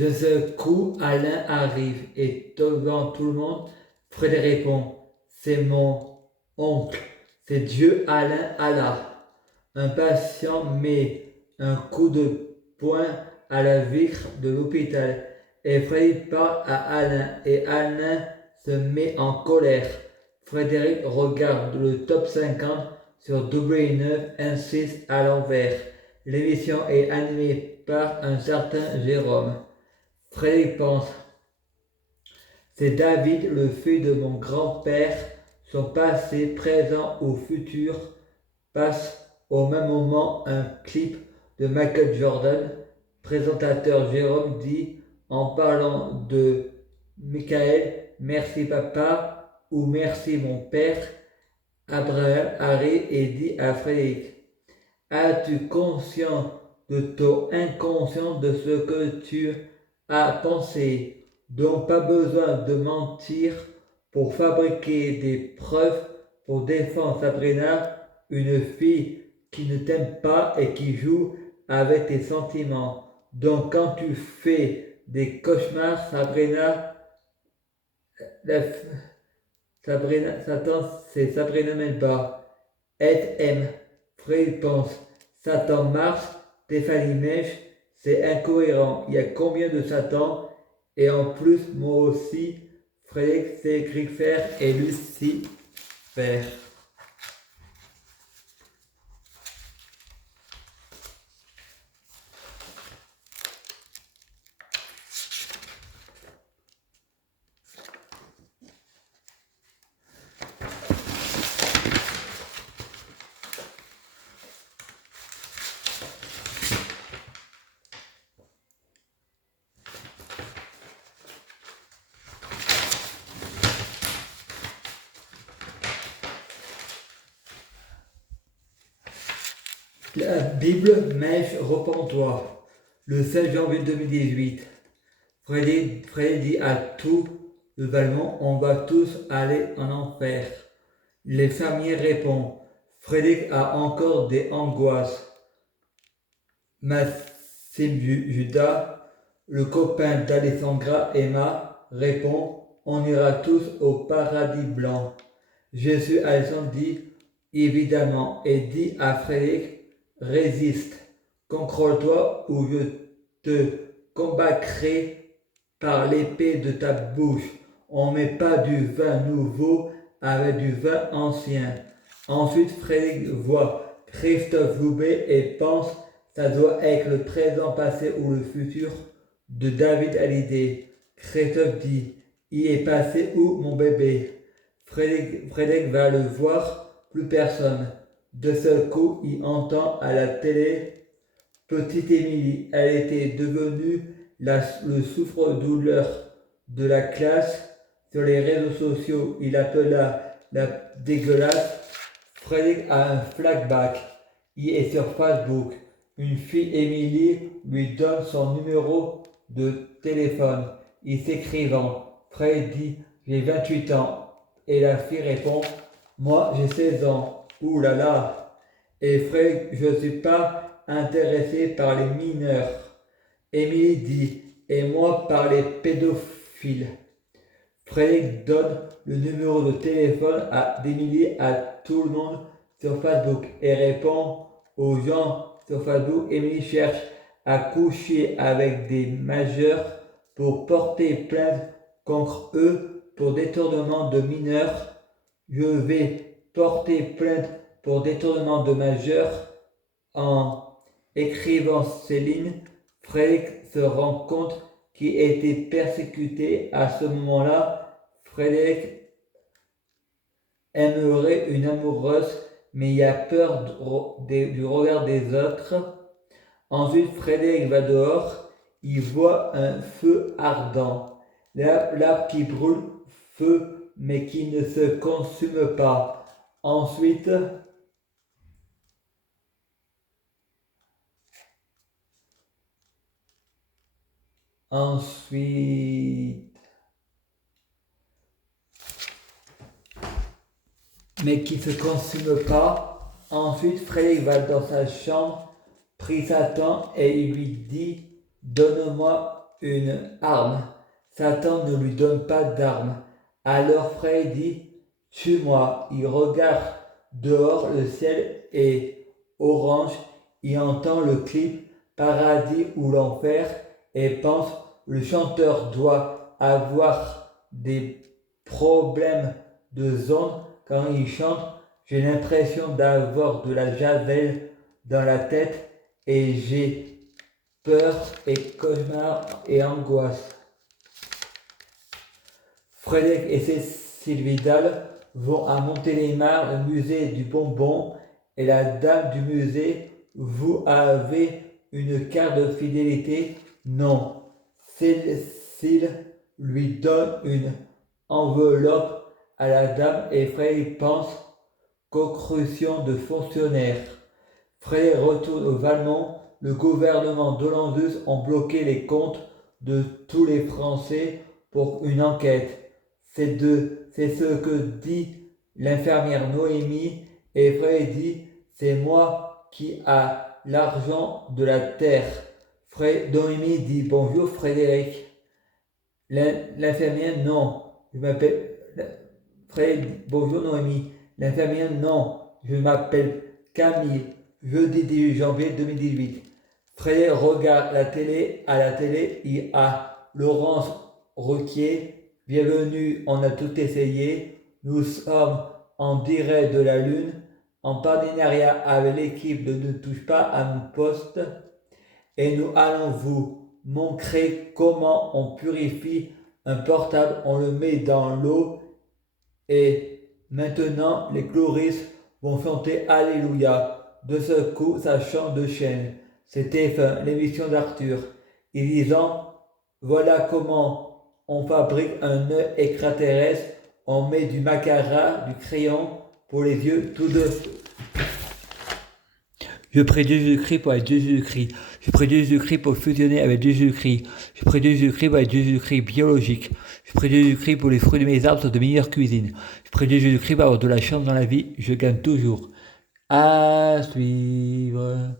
De ce coup, Alain arrive et devant tout le monde, Fred répond: C'est mon oncle, c'est Dieu Alain Allah. Un patient met un coup de poing à la vitre de l'hôpital et Frédéric parle à Alain et Alain se met en colère. Frédéric regarde le top 50 sur W9 insiste à l'envers. L'émission est animée par un certain Jérôme. Frédéric pense: c'est David, le fils de mon grand-père. Son passé, présent ou futur passe au même moment un clip de Michael Jordan. Présentateur Jérôme dit en parlant de Michael: merci papa ou merci mon père. Abraham arrive et dit à Frédéric: as-tu conscience de ton inconscient de ce que tu as pensé? Donc pas besoin de mentir pour fabriquer des preuves pour défendre Sabrina, une fille qui ne t'aime pas et qui joue avec tes sentiments. Donc quand tu fais des cauchemars, la, Satan, c'est Sabrina Melba. Elle aime. Fred pense: Satan marche, Stéphanie mèche, c'est incohérent. Il y a combien de Satan? Et en plus, moi aussi, Frédéric, c'est Griffer et Lucifer. La Bible, Mèche, repens-toi. Le 16 janvier 2018, Frédéric dit à tout le Valmont: on va tous aller en enfer. Les fermiers répondent: Frédéric a encore des angoisses. Maxime Judas, le copain d'Alessandra Emma, répond: on ira tous au paradis blanc. Jésus Alexandre dit: évidemment, et dit à Frédéric: résiste, contrôle-toi ou je te combattrai par l'épée de ta bouche. On ne met pas du vin nouveau avec du vin ancien. Ensuite, Frédéric voit Christophe Loubet et pense: ça doit être le présent, passé ou le futur de David Hallyday. Christophe dit: il est passé où mon bébé? Frédéric va le voir, plus personne. De ce coup, il entend à la télé: petite Émilie, elle était devenue le souffre-douleur de la classe. Sur les réseaux sociaux, il appela la dégueulasse. Frédéric a un flashback. Il est sur Facebook. Une fille, Émilie, lui donne son numéro de téléphone. Ils s'écrivent. Frédéric dit: j'ai 28 ans. Et la fille répond: moi j'ai 16 ans. Ouh là là. Et Frédéric: je ne suis pas intéressé par les mineurs. Émilie dit: et moi par les pédophiles. Frédéric donne le numéro de téléphone d'Émilie à tout le monde sur Facebook et répond aux gens sur Facebook: Émilie cherche à coucher avec des majeurs pour porter plainte contre eux pour détournement de mineurs. Je vais porter plainte pour détournement de majeurs. En écrivant ces lignes, Frédéric se rend compte qu'il était persécuté. À ce moment-là, Frédéric aimerait une amoureuse, mais il a peur du regard des autres. Ensuite, Frédéric va dehors, il voit un feu ardent. L'arbre qui brûle, feu, mais qui ne se consume pas. Ensuite, mais qui ne se consume pas. Ensuite, Frédéric va dans sa chambre, prit Satan et il lui dit: donne-moi une arme. Satan ne lui donne pas d'arme. Alors Frey dit, tue-moi. Il regarde dehors, le ciel est orange. Il entend le clip Paradis ou l'enfer et pense, le chanteur doit avoir des problèmes de zone quand il chante. J'ai l'impression d'avoir de la javel dans la tête et j'ai peur et cauchemar et angoisse. Frédéric et Cécile Vidal vont à Montélimar, le musée du bonbon, et la dame du musée, vous avez une carte de fidélité? Non. Cécile lui donne une enveloppe à la dame et Frédéric pense conclusion de fonctionnaire. Frédéric retourne au Valmont. Le gouvernement d'Hollandus a bloqué les comptes de tous les Français pour une enquête. C'est ce que dit l'infirmière Noémie et Frédéric dit c'est moi qui a l'argent de la terre. Noémie dit bonjour Frédéric. L'infirmière non, je m'appelle Frédéric. Bonjour Noémie. L'infirmière non, je m'appelle Camille. Jeudi 18 janvier 2018. Frédéric regarde la télé. À la télé, il y a Laurence Ruquier. Bienvenue, on a tout essayé. Nous sommes en direct de la Lune, en partenariat avec l'équipe de Ne touche pas à mon poste. Et nous allons vous montrer comment on purifie un portable. On le met dans l'eau. Et maintenant, les choristes vont chanter Alléluia. De ce coup, ça chante de chaîne. C'était l'émission d'Arthur. Il disant, voilà comment on fabrique un œuf extraterrestre. On met du macara, du crayon pour les yeux, tous deux. Je prie Jésus-Christ pour être Jésus-Christ. Je prie Jésus-Christ pour fusionner avec Jésus-Christ. Je prie Jésus-Christ pour être Jésus-Christ biologique. Je prie Jésus-Christ pour les fruits de mes arbres sont de meilleure cuisine. Je prie Jésus-Christ pour avoir de la chance dans la vie. Je gagne toujours. À suivre.